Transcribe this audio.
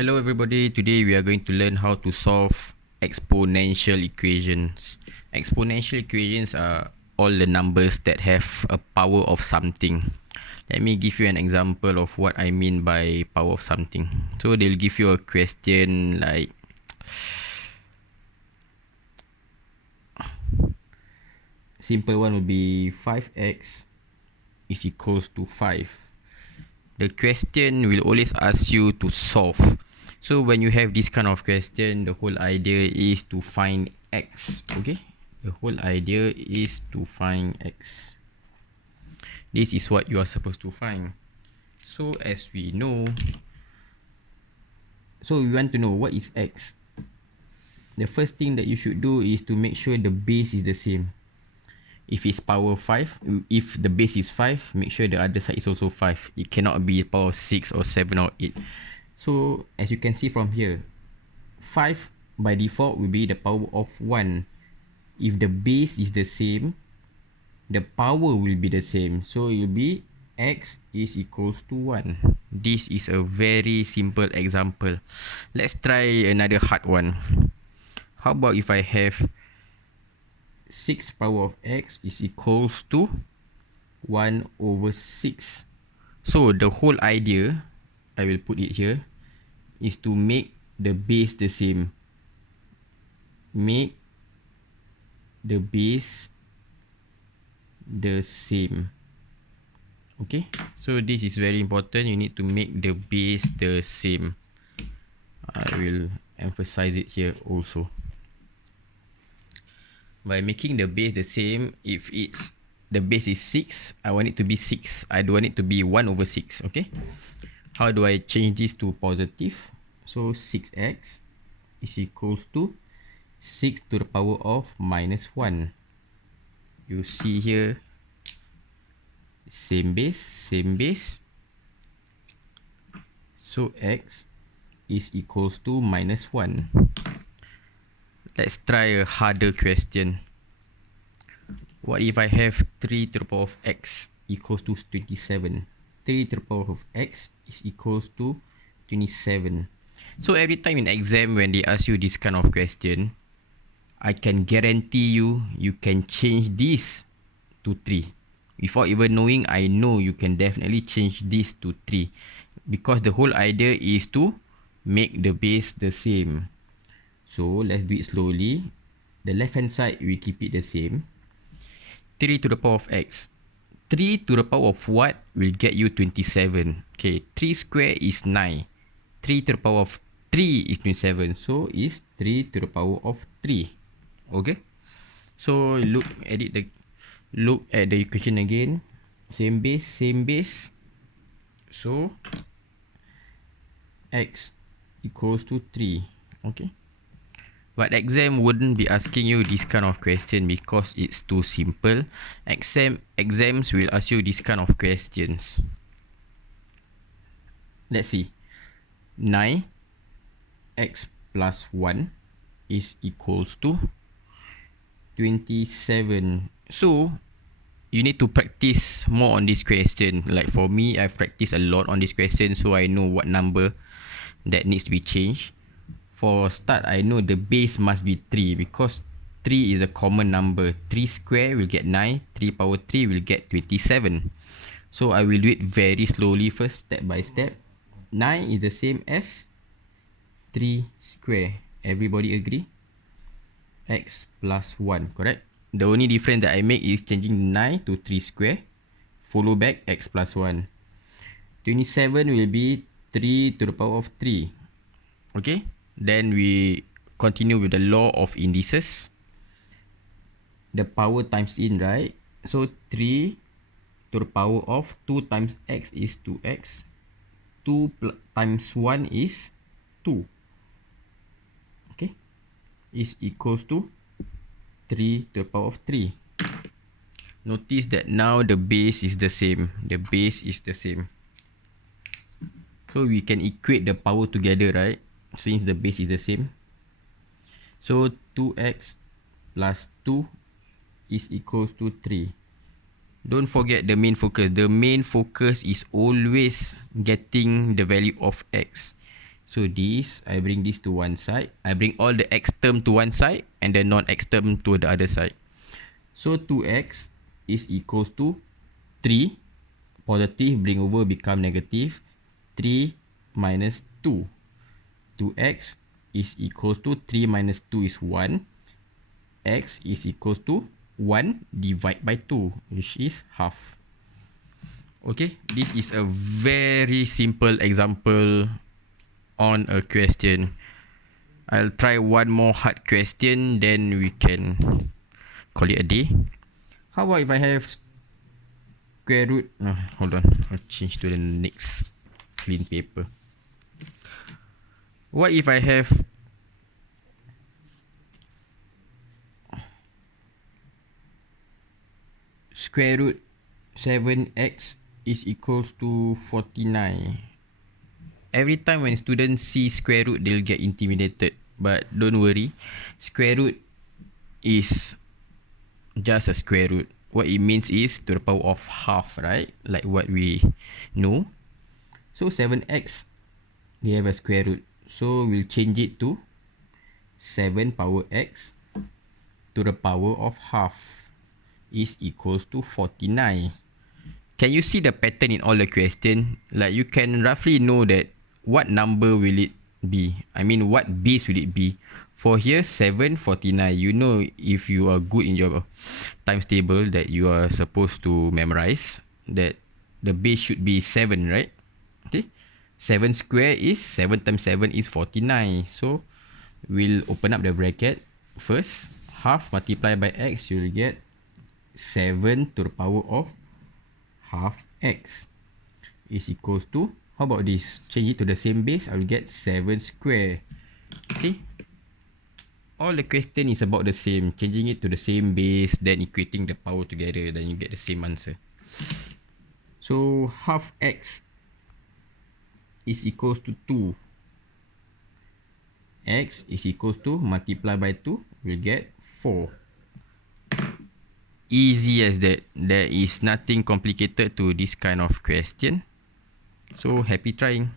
Hello everybody, today we are going to learn how to solve exponential equations. Exponential equations are all the numbers that have a power of something. Let me give you an example of what I mean by power of something. So they'll give you a question like simple one would be 5x is equals to 5. The question will always ask you to solve. So when you have this kind of question, the whole idea is to find x. Okay, the whole idea is to find x. This is what you are supposed to find. So as we know, so we want to know what is x. The first thing that you should do is to make sure the base is the same. If it's power 5, if the base is 5, make sure the other side is also 5. It cannot be power 6 or 7 or 8. So as you can see from here, 5 by default will be the power of 1. If the base is the same, the power will be the same. So it will be x is equals to 1. This is a very simple example. Let's try another hard one. How about if I have 6 power of x is equals to 1 over 6. So the whole idea, I will put it here, is to make the base the same. Make the base the same. Okay, so this is very important. You need to make the base the same. I will emphasize it here also. By making the base the same, if it's the base is 6, I want it to be 6. I don't want it to be 1 over 6. Okay, how do I change this to positive? So 6x is equals to 6 to the power of minus 1. You see here, same base, same base. So x is equals to minus 1. Let's try a harder question. What if I have 3 to the power of x equals to 27? 3 to the power of x is equals to 27. So every time in exam when they ask you this kind of question, I can guarantee you can change this to 3. Without even knowing, I know you can definitely change this to 3. Because the whole idea is to make the base the same. So let's do it slowly. The left hand side we keep it the same. 3 to the power of x. 3 to the power of what will get you 27. Okay, 3 square is 9. 3 to the power of 3 is 27. So is 3 to the power of 3. Okay. So look at the equation again. Same base, same base. So x equals to 3. Okay. But exam wouldn't be asking you this kind of question because it's too simple. Exams will ask you this kind of questions. Let's see. 9 x plus 1 is equals to 27. So you need to practice more on this question. Like for me, I've practiced a lot on this question, so I know what number that needs to be changed. For start, I know the base must be 3 because 3 is a common number. 3 square will get 9. 3 power 3 will get 27. So I will do it very slowly first, step by step. 9 is the same as 3 square. Everybody agree? X plus 1, correct? The only difference that I make is changing 9 to 3 square. Follow back x plus 1. 27 will be 3 to the power of 3. Okay? Then we continue with the law of indices. The power times in, right? So 3 to the power of 2 times x is 2x. 2 times 1 is 2. Okay? Is equals to 3 to the power of 3. Notice that now the base is the same. The base is the same. So we can equate the power together, right? Since the base is the same. So 2x plus 2 is equals to 3. Don't forget the main focus. The main focus is always getting the value of x. So this, I bring this to one side. I bring all the x term to one side and the non-x term to the other side. So 2x is equals to 3. Positive bring over become negative. 3 minus 2. 2x is equals to 3 minus 2 is 1. X is equals to 1 divided by 2, which is half. Okay, this is a very simple example on a question. I'll try one more hard question, then we can call it a day. How about if I have square root? Hold on, I'll change to the next clean paper. What if I have square root 7x is equals to 49? Every time when students see square root, they'll get intimidated. But don't worry, square root is just a square root. What it means is to the power of half, right? Like what we know. So 7x, they have a square root. So we'll change it to 7 power x to the power of half is equals to 49. Can you see the pattern in all the question? Like you can roughly know that what number will it be? I mean, what base will it be? For here, 749. You know, if you are good in your times table that you are supposed to memorize, that the base should be 7, right? Okay. 7 square is 7 times 7 is 49. So we'll open up the bracket first. Half multiplied by x, you'll get 7 to the power of half x is equals to, how about this? Change it to the same base, I will get 7 square. See? All the question is about the same. Changing it to the same base, then equating the power together, then you get the same answer. So half x is equals to 2. X is equals to multiply by 2, we'll get 4. Easy as that. There is nothing complicated to this kind of question. So happy trying.